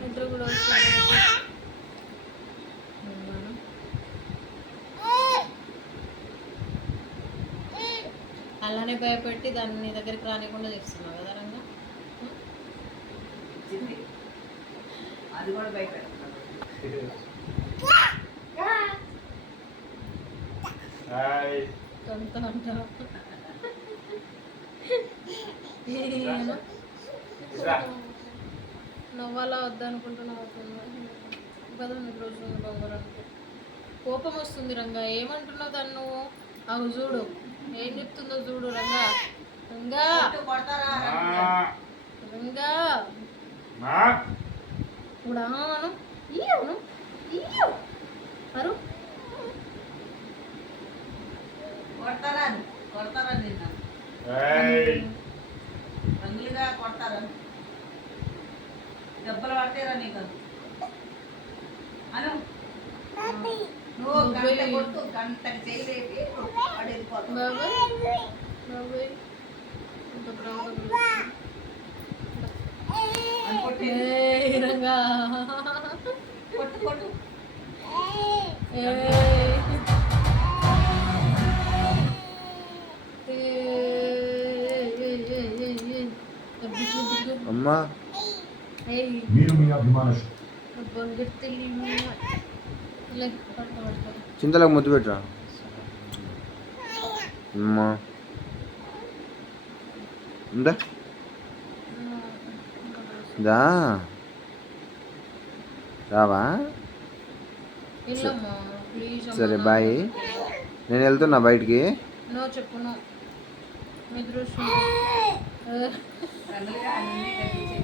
నిద్ర కూడా వస్తుంది. అలానే భయపెట్టి దాన్ని నీ దగ్గరికి రానికుండా చేస్తున్నావు కదా రంగా. అది కూడా భయపెడుతున్నావు. నవ్వాలా వద్దనుకుంటున్నావు కదా. రోజు బొమ్మరంటే కోపం వస్తుంది రంగా. ఏమంటున్నావు దాన్ని నువ్వు? అవు చూడు ఏం చెప్తుందో చూడు రంగా. రంగా రంగా ఇప్పుడు అను ఇయ్యను ఇయ్యు అరు కొడతారా నిన్న రంగులుగా కొడతారా? దెబ్బలు పడతారా నీకు? అను నువ్వు గంట కొట్టు, గంటకి చేయలేపి వాడు వెళ్ళిపోతావు. రంగా కొట్టు కొట్టు. అమ్మా మీరు మీ అభిమాన చింతలకు ముద్దు పెట్టరా అమ్మా. ఉందా దా రావా? సరే బాయ్, నేను వెళ్తున్నా బయటికి.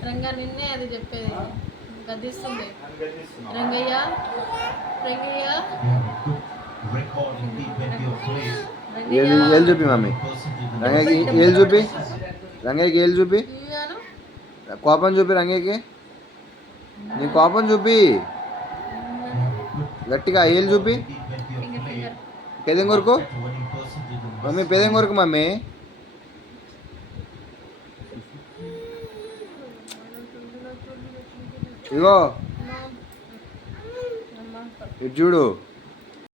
రంగా నిన్నే అది చెప్పేది. గద్దిస్తుంది రంగయ్య. రంగయ్య ఏళ్ళు చూపి మమ్మీ. రంగయ్యకి ఏళ్ళు చూపి. రంగయ్యకి ఏళ్ళు చూపి. కోపం చూపి రంగయ్యకి. నీ కోపం చూపి గట్టిగా. ఏళ్ళు చూపి. పెదం కొరకు మమ్మీ. పెదం కొరకు మమ్మీ. ఇగో ఇటు చూడు.